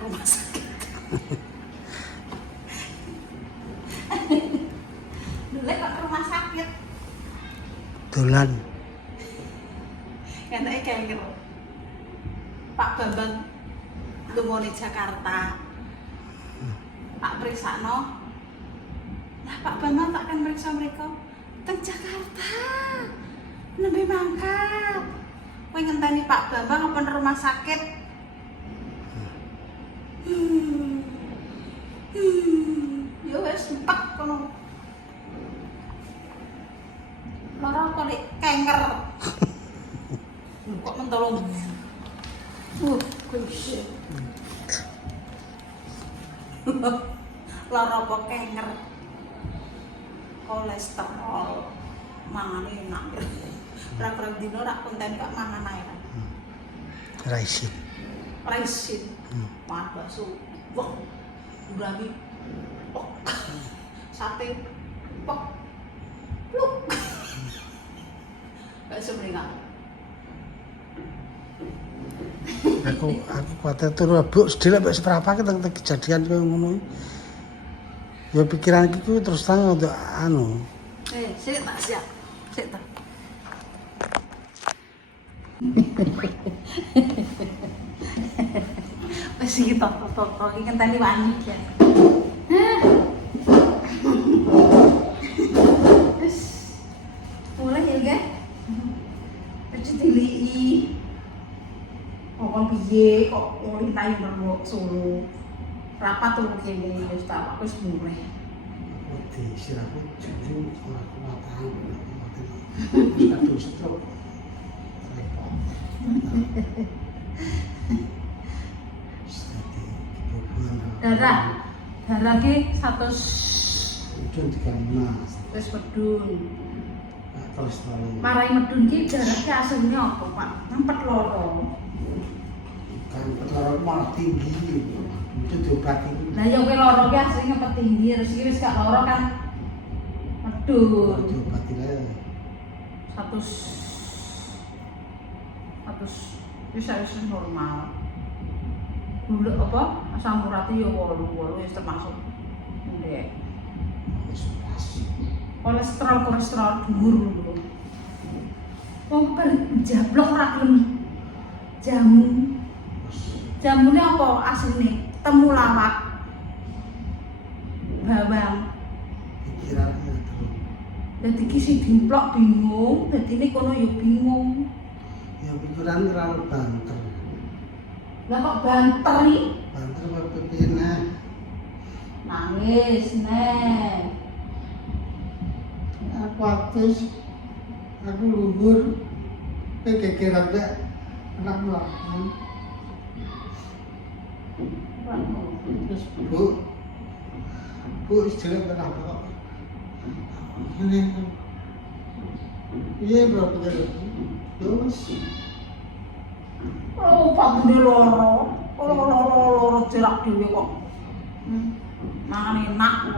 ke rumah sakit. Dulu kok ke rumah sakit. Dolan. Katanya kayak gitu. Pak Bambang lumone Jakarta. Tak periksano. Lah Pak Bambang tak kan periksa mereka teng Jakarta. Nembe mangkat. Kowe ngenteni Pak Bambang apa rumah sakit? Ya wis empet kono. Lara kok nek kenger. Kok mentolong. Kuwi. Lara kok kenger. Kolesterol. Mangane enak. Ra dino rak konten kok mangan ae. Raisin. Raisin. Makan bakso. Wah. Gurami. Pok. Sate. Pok. Pluk. Bakso mrengak. Aku kuwatir turu Buk sedhela mek seberapa ki teng kejadian koyo ngono. Ya pikiran iki kuwi terus tang untuk anu. Sik tak siap. Sik tak. Wis iki tok iki ngenteni wani ya. Wis mulai ya, guys. Wis diliki. Kok piye kok nguli tayu nang Solo. Rapat tuh kene wis tak wis mulai. Wedi sirahku jujur ora kuat ae. Wis kadung stroke. Repot. Darah ki 100 Medun 36. wis medun. Kolesterol. Marai medun ki darah ki asline apa, Pak? Ngempet loro. Kan kolesterol malah tinggi. Itu diobati. Lah ya kowe loro ki asline ngempet tinggi, terus iki wis gak loro kan medun. Diobati lah. 100 wis normal. Dulu apa? Asam uratnya ya 8 wis termasuk ndek. Kolesterol dhuwur lho. Wong kan jablok ora gelem jamu. Jamune apa asline? Temulawak. Bawang. Pikiran itu. Dadi ki sing dimplok bingung, dadine kono ya bingung. Ya pikiran terlalu banter. Lah kok banteri? Banter apa pipinya? Nangis, Neng. Aku atus, aku luhur, kegegeran deh, anak melakukan. Terus bu istilah kenapa kok? Ini, iya berapa kali? Terus, Oh, pabune loro. Loro jerak dhewe kok. Mangan enak,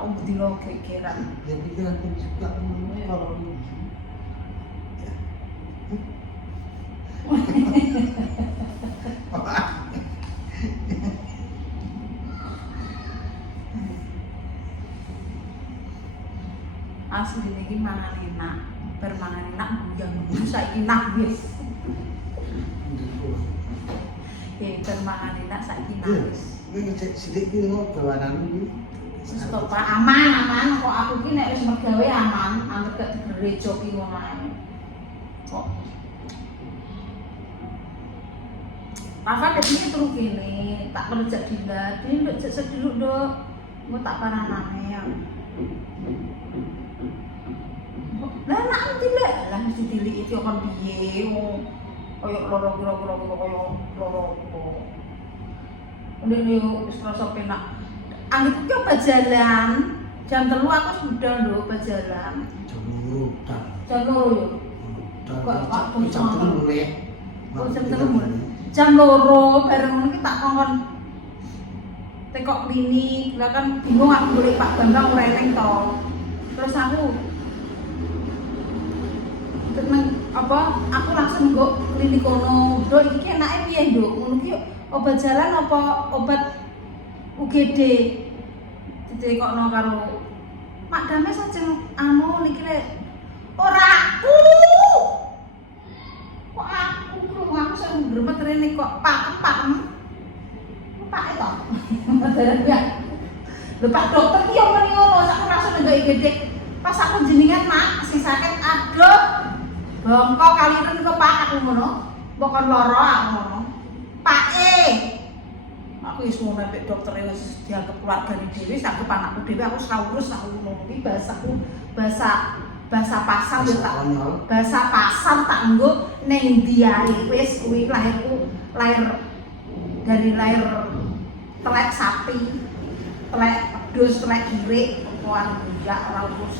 oh dino gegeran. ya pikiran pun juga kalau Asli iki mangan enak, bermangan enak buyang saiki enak wis. Bermangan enak saiki enak wis. ini ngecek sidik ini kok bawanan ini. Wis to Pak, aman. Kok aku ki nek wis mergawe aman, anggere gak digerejo ki ngono ae. Kok Rafa tadi terus gini, tak perlu jak dinda, ini nduk jak sediluk nduk, mau tak paranane ya. Lah nak tilek, lah mesti tilik itu akan piye, koyo loro kira-kira koyo loro. Ini wis rasa penak. Anggit ki apa jalan, jam 3 aku sudah nduk apa jalan. Jam 2 yo. Kok jam 3 ya. Oh, jam 3. Jam 2 bareng ngono ki tak kongkon tekok klinik. Lah kan bingung aku golek Pak Bambang ora eneng to. Terus aku tenang apa aku langsung nggo klinik kono. Nduk iki enake piye, Nduk? Ngono ki Obat jalan apa obat UGD? Ditekokno karo Mak Dame sajeng anu niki le. Ora aku. Kok aku sing ngremet rene kok pakem. Pak itu. Lho Pak dokter ki yo meni ngono, sak langsung nggak IGD. Pas aku jenengan Mak sing sakit aduh. Bongko kaliren kok Pak aku ngono. Mbok loro aku ngono. Pak aku wis ngono nek dokter wis dianggap keluargane dhewe, sak anakku dhewe aku ora urus aku ngono iki bahasa pasar yo tak bahasa pasar tak nggo ning ndi ae wis kuwi lahirku lahir dari lahir telek sapi, telek pedus, telek girik, pokokan enggak ora urus.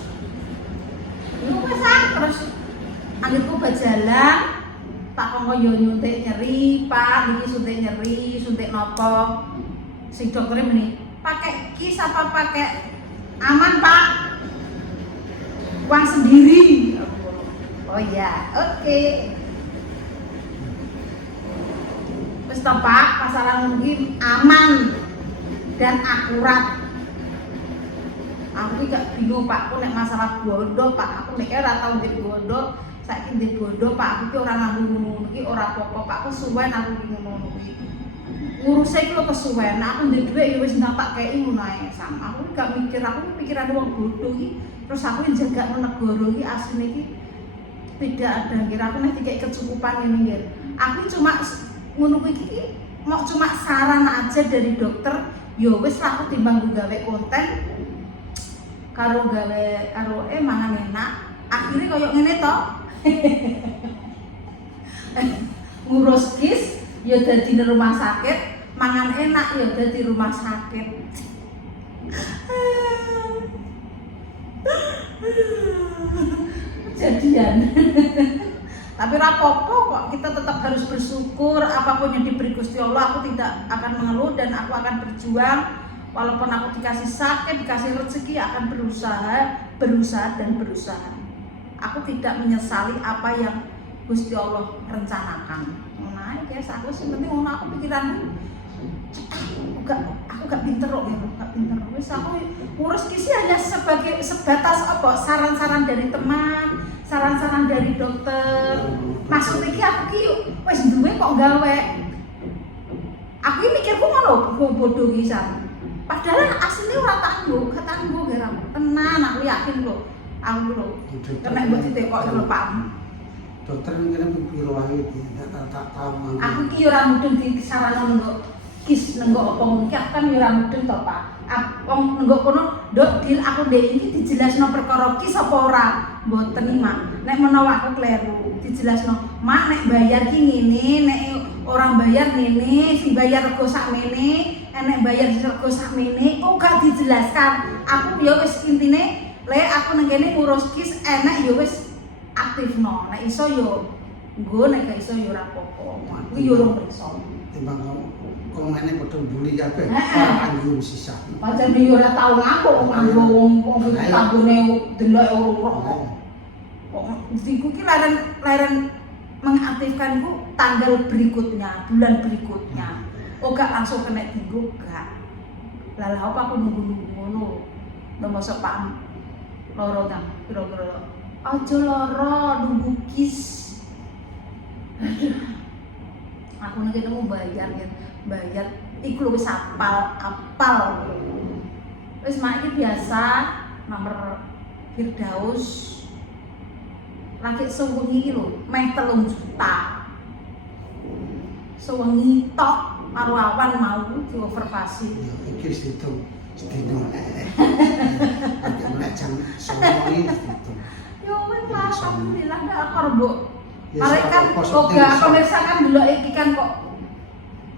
Iku wis terus anggitku bajalan tak kongko yo nyuntik nyeri, Pak, niki suntik nyeri, suntik nopo. Sing doktere meni, pakai kis apa pakai aman, Pak? Uang sendiri. Oh iya, oke. Wis to, Pak, masalah mungkin aman dan akurat. Aku iki gak bingung, Pak, aku nek masalah bodoh, Pak, aku nek ora tau ndek bodoh. Saiki ndek bodoh Pak, aku ki ora nganggo ngono iki ora apa-apa Pak, kesuwen aku ki ngono iki. Ngurus iki lho kesuwen, aku ndek dhuwit ya wis ndak tak kei ngono ae sama. Aku gak mikir, aku pikiran wong bodoh iki. Terus aku njaga negara iki asline iki tidak ada kira aku nek dikek kecukupan ngene nggih. Aku cuma ngono iki mau cuma saran aja dari dokter, ya wis aku timbang gawe konten karo gawe karo mangan enak. Akhirnya koyo ngene to. Ngurus kis ya dadi rumah sakit, mangan enak ya dadi rumah sakit. Kejadian. Tapi rapopo kok, kita tetap harus bersyukur apapun yang diberi Gusti Allah. Aku tidak akan mengeluh dan aku akan berjuang. Walaupun aku dikasih sakit, dikasih rezeki, akan berusaha dan berusaha. Aku tidak menyesali apa yang Gusti Allah rencanakan. Nah, guys, aku sih penting ngono aku pikiran aku gak pinter kok ya, gak pinter. Wis aku ngurus kisi hanya sebatas apa saran-saran dari teman, saran-saran dari dokter. Maksud iki aku ki wis duwe kok gawe. Aku iki mikirku ngono, bodoh pisan. Padahal aslinya ora tangguh, gak tangguh gara tenan aku yakin kok. Aku lho, kena mbok ditekok lho Pak. Dokter ngene piro wae tak tahu. Aku ki ora mudeng disarano nggo kis nggo apa mungkin aku kan ora mudeng to Pak. Wong nggo kono nduk dil aku ndek iki dijelasno perkara kis apa ora? Mboten Mak. Nek menawa aku kleru, dijelasno. Mak nek bayar ki ngene, nek orang bayar ngene, sing bayar rego sakmene, enek bayar rego sakmene, kok gak dijelaskan. Aku ya wis intine aku nang kene ngurus kis enek ya wis aktifno. Nek iso yo nggo, nek gak iso yo ora apa-apa. Aku yo ora periksa. Timbang kok ngene padha mbuli kabeh, ora kanggo sisa. Pancen yo ora tau nganggo nganggo wong tanggone delok ora. Kok iku ki leren mengaktifkanku tanggal berikutnya, bulan berikutnya. Oh gak langsung kena dinggo gak. Lah apa aku nunggu-nunggu ngono. Nang mosok Pak loro ta, kira-kira. Aja loro nunggu kis. Aduh. Aku nek ketemu bayar iku lho wis apal. Wis mak iki biasa nomor Firdaus. Lagi sewengi iki lho, meh 3 juta. Sewengi tok karo awan mau dioverpasi. Iki wis ditung. Sedino nek. Nek jam 09.00 ditung. Yo wis lah, alhamdulillah ndak akor, Mbok. Mereka oga pemirsa kan delok iki kan kok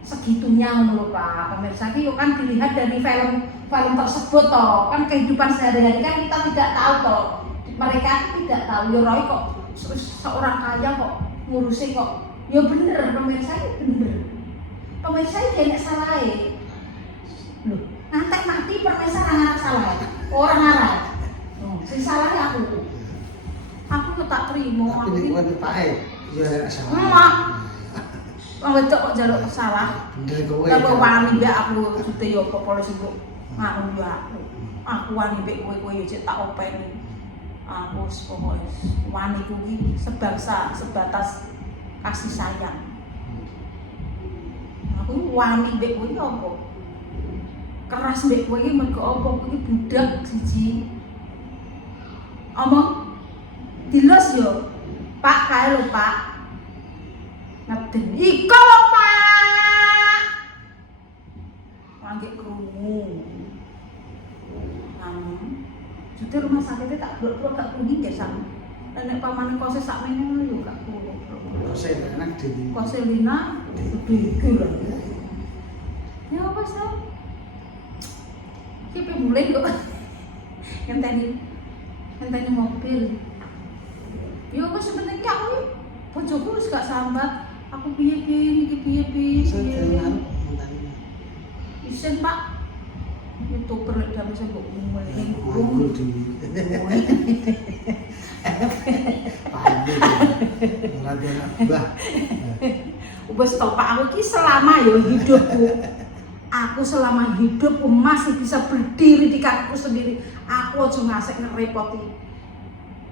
segitunya ngono lho Pak. Pemirsa iki yo kan dilihat dari film tersebut toh. Kan kehidupan sehari-hari kan kita tidak tahu toh. Mereka tidak tahu yo Roy kok seorang kaya kok ngurusin kok. Yo bener pemirsa iki bener. Pemirsa iki enek salahe. Lho, ngantek mati pemirsa ora ngarep salah. Ora ngarep. Sing salahe aku. Aku kok tak trimo. Tapi nek kowe pake ya ora salah. Emak. Wong wedok kok njaluk salah. Bener kowe. Tapi wani mbek aku jute yo apa polisi kok ngono yo aku. Aku wani mbek kowe yo cek tak openi. Aku wis pokoke wani kuwi sebangsa sebatas kasih sayang. Aku wani mbek kowe apa? Keras mbek kowe iki mergo apa? Kowe iki budak siji. Omong dilos yo. Pak kae lho, Pak. Ngeden iko lho, Pak. Wanggek krungu. Jute rumah sakitnya tak blok-blok gak kuning ya sam. Nek pamane kose sakmene ngono yo gak kuning. Kose enak dhewe. Kose Lina gede iki lho. Ya wis to. Ki mulai kok. Ngenteni mobil. Yo wis penting ki aku bojoku wis gak sambat. Aku piye-piye iki piye-piye. Isen Pak. Itu perlu dapat saya buat mulai. Aku di. Pandai. Nanti anak bah. Ubah stop Pak, aku ki selama yo hidupku. Aku selama hidupku masih bisa berdiri di kakiku sendiri. Aku aja ngasek ngerepoti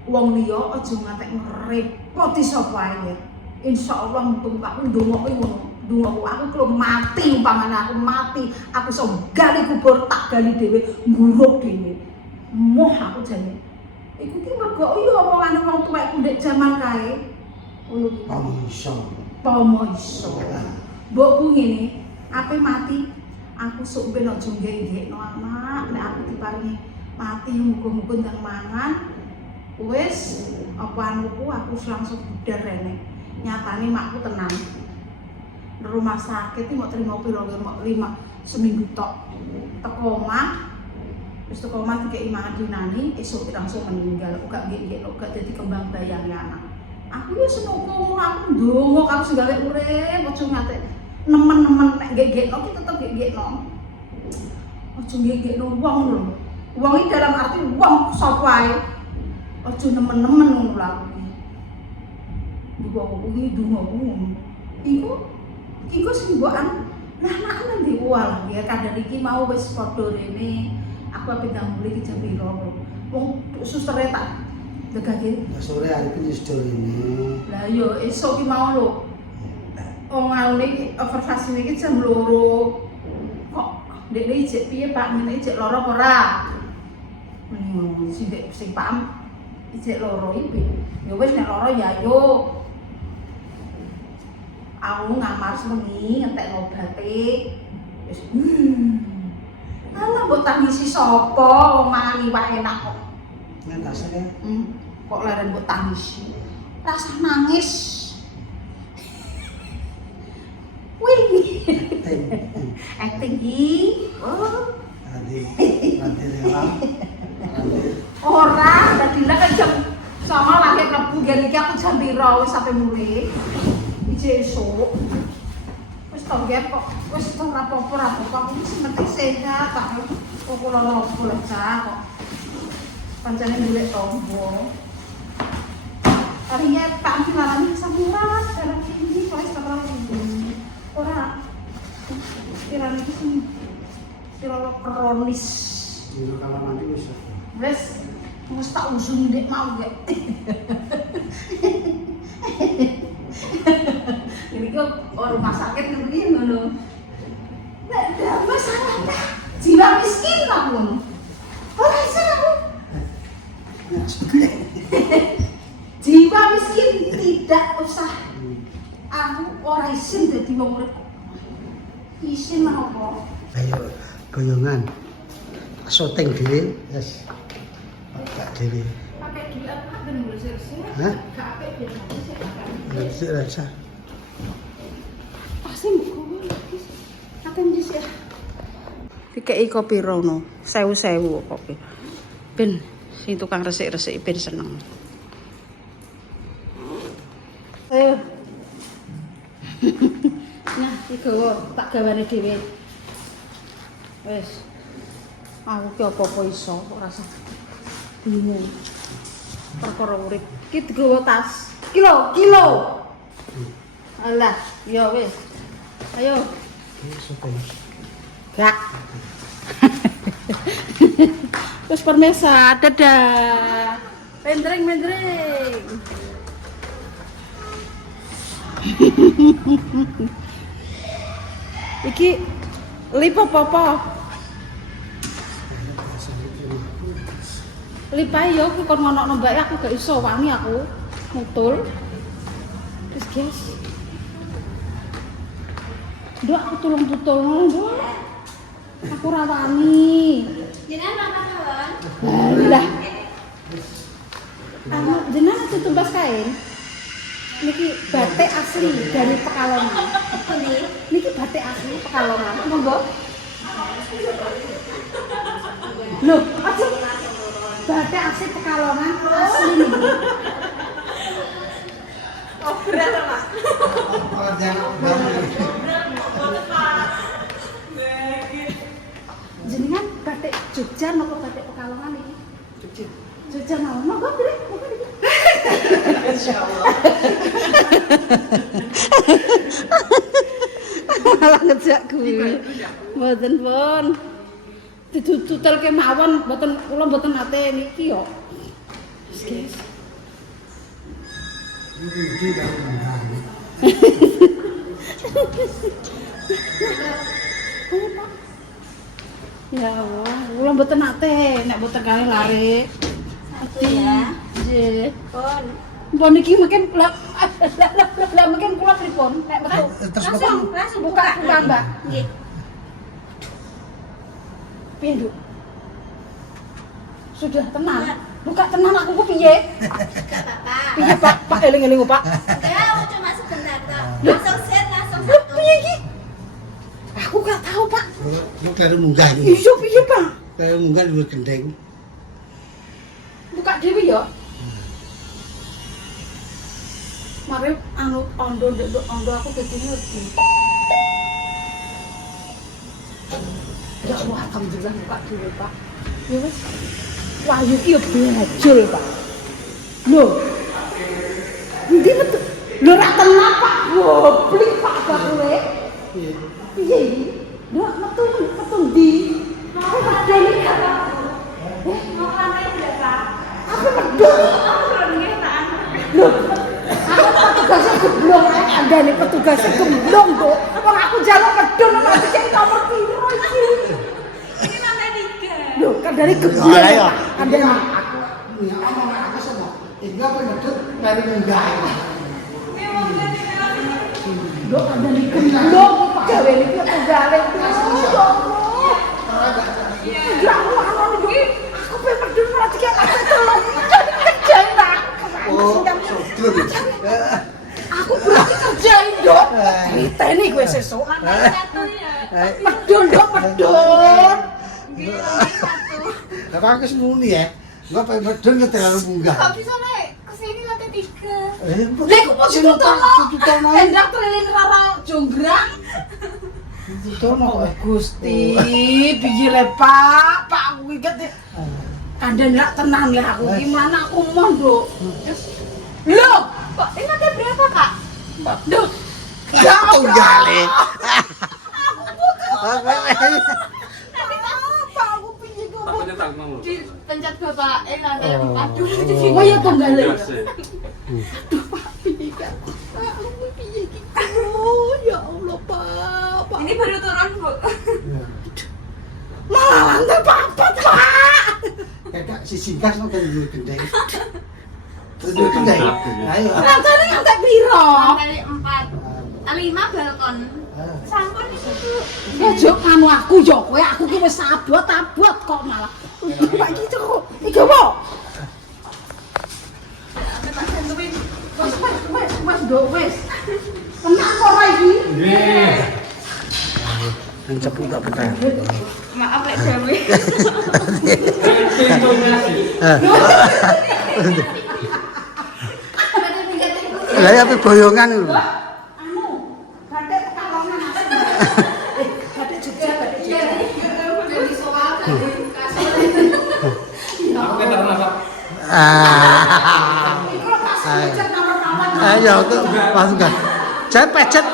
wong liya, aja ngantek ngerepoti sapa ae. Insyaallah mutung aku ndonga ngono. Dungo aku kalau mati umpamane aku mati, aku iso gali kubur tak gali dhewe, nguruk dhewe. Moh aku jane. Iku ki mergo yo omongane wong tuwekku ndek jaman kae. Ngono ki. Pomo iso. Mbokku ngene, ape mati, aku sok ben aja nggek-nggekno anak, nek aku diparingi mati muga-muga ndang mangan. Wis apa anuku aku langsung budar rene. Nyatane makku tenang. Rumah sakit ini mau terima piro mau 5 seminggu tok teko omah wis teko omah dikeki mangan dinani esuk langsung meninggal uga nggih uga dadi kembang bayang anak aku ya seneng aku ndonga karo segala urip aja ngate nemen-nemen nek nggih-nggihno ki tetep nggih-nggihno aja nggih-nggihno wong lho wong iki dalam arti wong sapa wae aja nemen-nemen ngono lho aku iki kuwi ndongaku iku iku sing mbokan nah nang ndi wal ya kadang iki mau wis padha rene aku ape ndang mulih iki jam piro wong sustere tak degake sore arep wis dorene lah yo esuk ki mau lho wong ngene overfasine iki jam 2 kok ndek ijek piye Pak ngene ijek loro apa ora sing paham ijek loro iki ya wis nek loro ya yo aku ngamar sewengi ngentek obate wis ala mbok tangisi sapa wong mangan iwak enak kok ngentasane kok leren mbok tangisi rasa nangis wih acting iki oh nanti relam ora dadi lah kan jam sama lagi klebu gen iki aku jam piro wis sampe mulai esok wis to nggih kok wis to ora apa-apa aku iki penting sehat tak opo loro-loro lah kok pancene golek tombo kariya Pak Pilarani samuran dalam ini kolesterol ini ora pikiran iki sing piro kronis dino kalau mati wis tak usung ndek mau gak ini kok rumah sakit begini ngono. Nek ada masalah ta? Jiwa miskin ta ngono. Ora iso aku. Jiwa miskin tidak usah. Aku ora isin dadi wong urip. Isin menapa? Ayo goyongan. Syuting dhewe, yes. Gak dhewe. Pakai duit apa ben bersih-bersih? Hah? Gak apik ben bersih. Bersih rasa. Pasti mbok lagi. Akan dhisik. Dikeki kopi rono, 1000 kopi. Ben sing tukang resik-resik ben seneng. Ayo. Nah, iki tak gawane dhewe. Wis. Aku ki apa-apa iso, ora usah bingung. Perkara urip. Ki digawa tas. Kilo. Alah, ya wis. Ayo. Syuting. Gak. Terus permesa, dadah. Mendring. Iki lip apa? Lipai yo aku kon ngono mbak aku gak iso wani aku ngutul. Terus guys. Nduk aku tulung tutul nduk. Aku ora wani. Jenengan apa kawan? Lah. Jenengan tumbas kain. Niki batik asli dari Pekalongan. Niki batik asli Pekalongan. Monggo. Loh, aja. Batik asli Pekalongan asli niki. Oh, berapa, Pak? Jenengan batik Jogja napa batik Pekalongan iki? Jogja mawon. Monggo Bre, monggo niki. Insyaallah. Malah ngejak kuwi. Mboten pun. Ditutul kemawon mboten kula mboten nate niki yo. Wis guys. Ya Allah, kula mboten nate nek mboten kali lari. Ya. Nggih. Pun. Mbok niki mungkin lah mungkin kula pripun nek metu. Terus Langsung Buka Mbak. Nggih. Piye, Nduk? Sudah tenang. Buka tenang aku ku piye? Enggak apa-apa. Piye, Pak? Pak eling-eling, Pak. Enggak, cuma sebentar kok. Langsung set, langsung Loh, satu. piye iki? Aku gak tahu, Pak. Lu karo munggah iki. Iya, piye, Pak? Karo munggah dhuwur gendeng. Buka dhewe ya. Mari anu ondo nduk ondo aku dadi ngerti. Ya Allah, alhamdulillah buka dhewe, Pak. Ya wis. Wahyu iki yo bajul, Pak. Lho. Endi metu? Lho ra tenang, Pak. Goblik, Pak, kowe. Piye iki? Lho metu ndi? Aku medeni karo. Mau ramai enggak, Pak? Aku medeni. Aku belum nggih, Pak. Loh, aku petugasnya geblong, andane petugasnya gemblong, Dok. Wong aku njaluk medun nanti cek nomor piro iki. Ini lantai 3. Lho, kan dari geblong. Lah, ya. Andane Aku sama. Enggak apa medut karo munggah. Dok, andane gemblong pegawe iki pegawe. Ya Allah, anu iki aku pengen medun nanti cek nomor tolong. Jadi kerjain aku. Aku berarti kerjain, Dok. Diteni gue sesuk. Lantai 1 ya. Medun, Dok, medun. Nggih, lantai 1. Apa aku semuni ya? Gua pengen medun ke terlalu munggah. Kok bisa naik ke sini lantai 3? Lha kok mau ditutul no? Endak triliun rara jonggrang. Ditutul Oh Gusti, piye le Pak? Pak aku inget kandhan lak tenang le aku iki mana aku mondok. Loh, Kok ini lantai berapa, Kak? loh. tunggale. Tapi Pak aku piye kok? dipencet Bapak lantai 4 dulu di Oh sini. ya tunggale. Aduh, Pak piye kan? Pak aku piye iki? Oh ya Allah, Pak. Ini baru turun, Bu. Malah lantai papat, Pak. Kakak si singkas kok kan dhuwur gendeng. Terus dhuwur gendeng. Ayo. Lantai piro? Lantai 4. 5 balkon. Sampun di situ. Ya jok anu aku yo kowe aku ki wis abot kok malah. Pak iki kok iki apa? Wes nduk wis. Enak kok ora iki? Yang cepet tak betah. Maaf lek dewe. Lah ya ape boyongan lho. Anu, batik Pekalongan asli. Batik Jogja, batik Jogja. Dari soal dari kasur. Iku pas ngecek nomor papat. Ayo tuh langsung kan. Saya pecet.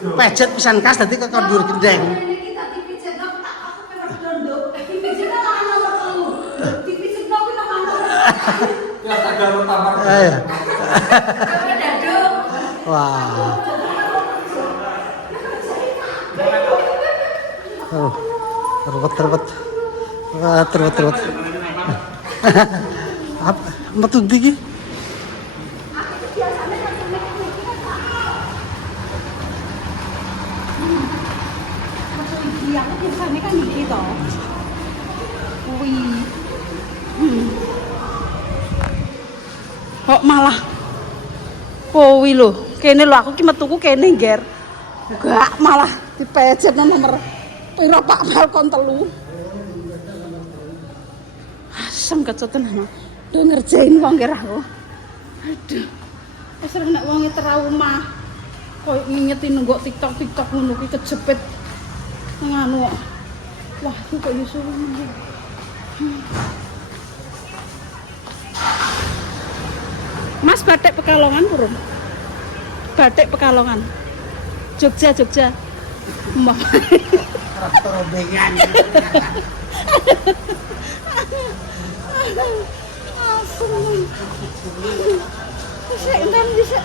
pejet pisan kas dadi kok ndur gendeng. Ini kita dipijet tak aku pengen dondok. Dipijet nang nomor 3. Dipijet nang nomor. Ya tak garut tamar. Daduk. Wah. Oh, ruwet. Wah, ruwet. Apa metu ndi iki? Iya, aku biasanya kan gitu. Wih. Kok malah Powi lho, kene lho aku ki metuku kene ngger. Enggak, malah dipejet nang nomor pira Pak balkon 3. Asem kecut tenan. Do ngerjain wong ngger aku. Aduh. Wis nek wonge trauma. Koyo ngingeti nunggok TikTok ngono ki kejepit nang anu. Wah, itu kok iso ngono. Mas batik Pekalongan purun. Batik Pekalongan. Jogja. Mbah. Robengan. Asem. Bisa entar bisa.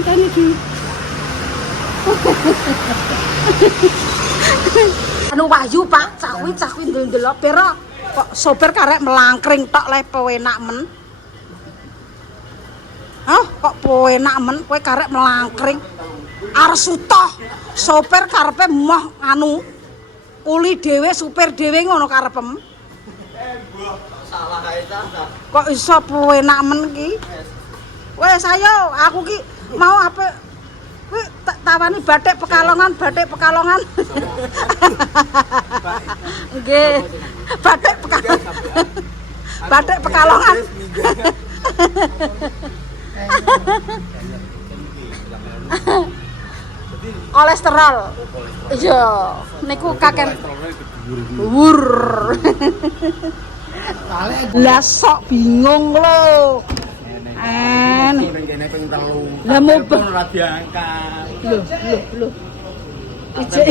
Kita iki. Anu Wahyu Pak, cah kuwi ndelok pira kok sopir karek melangkring tok le penak men. Kok penak men kowe karek melangkring. Arep sutoh. Sopir karepe moh anu uli dhewe supir dhewe ngono karepem. Salah kae ta. Kok iso penak men ki? Wes ayo, aku ki mau apa kuwi tawani batik Pekalongan. Nggih. Batik Pekalongan. Kolesterol. Iya, niku kaken dhuwur. Lah sok bingung lho. Kene ping 3. Lah mau ora diangkat. Loh. Ijek.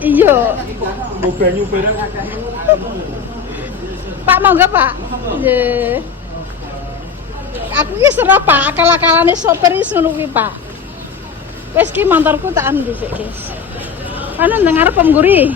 Iya. Mau banyu bareng. Pak mau enggak, Pak? Nggih. Aku ki serah Pak, akal-akalane sopir wis ngono kuwi, Pak. Wis ki motorku tak anu dhisik, guys. Ana nang ngarep pemguri.